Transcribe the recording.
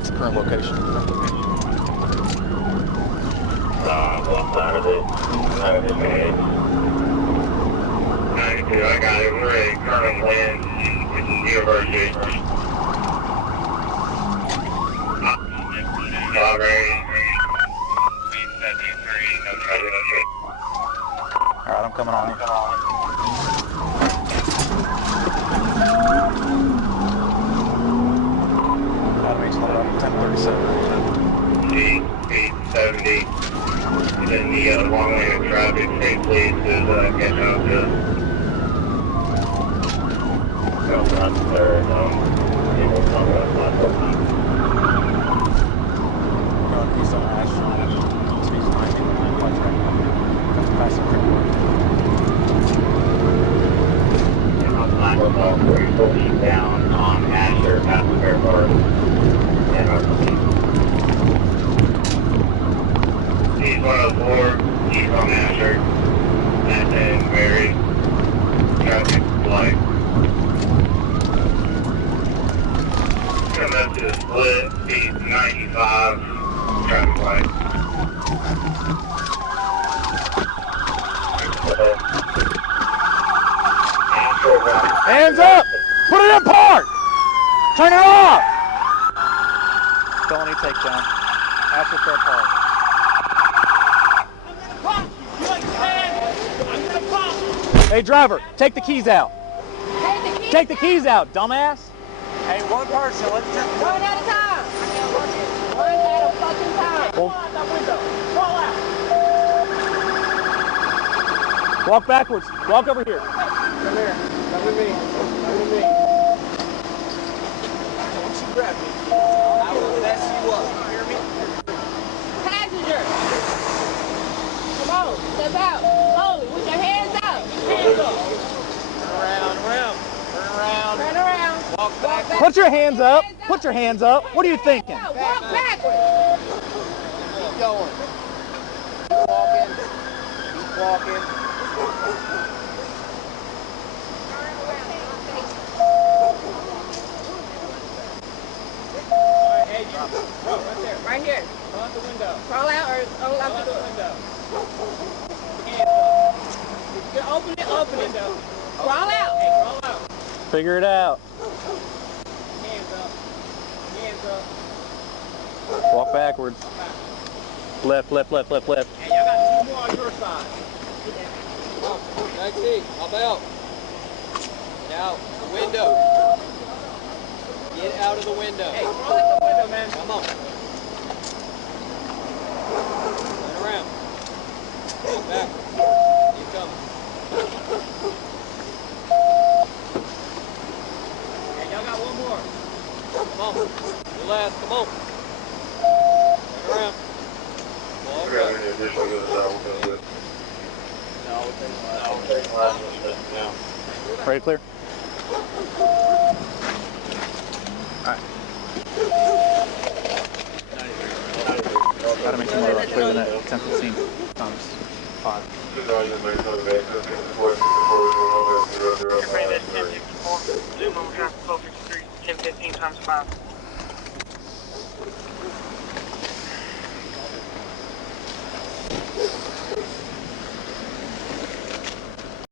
What's the current location? One side of it, man. 92, I got it. We're at CONVEYANCE, which is University. Strawberry. 73, no trouble. Alright, I'm coming on you. Automation load up 1037. G870. And then the long lane of traffic, stay please, is getting out to go on third, Going east on Asher Ave. Speed's 90, watch right. Comes past the creek. and on line with all 44 eastbound on Asher Ave, and our East 104, east on Asher, and then Mary, traffic light. Coming up to the split, speed 95, traffic light. Hands up! Put it in park! Turn it off! Felony takedown. After fair park. Hey driver, take the keys out. Take the keys out, dumbass. Hey, one person, let's just... One at a time. One at a fucking time. Well, Out that window. Crawl out. walk backwards. Walk over here. Come here. Come with me. Come with me. Don't you grab me. I will mess you up. You hear me? Passenger. Come on. Step out. Slowly. With your hands out. Hands up. Turn around. Turn around. Turn around. Walk back. Put your hands up. Put your hands up. What are you thinking? Walk backwards. Keep going. Keep walking. Keep walking. Right here. Go out the window. Crawl out or Go out out the the door. window. Hands up. You can open it, open it. Crawl out. Hey, crawl out. Figure it out. Hands up. Hands up. Walk backwards. Left, left, left, left, left. Hey, y'all got two more on your side. Maxie, hop out. Get out. The window. Get out of the window. Hey, crawl out the window, man. Come on. Turn around. Walk back. Keep coming. Hey, y'all got one more. Come on. Your last. Come on. Turn around. Walk We're back. having an additional good side, we're gonna do it. No, we're taking the last one. Take the last one, but now. Ready, clear? Alright. Gotta make some more clear than that 10:15 times 5. Zoom over traffic 1253, 1015 times 5.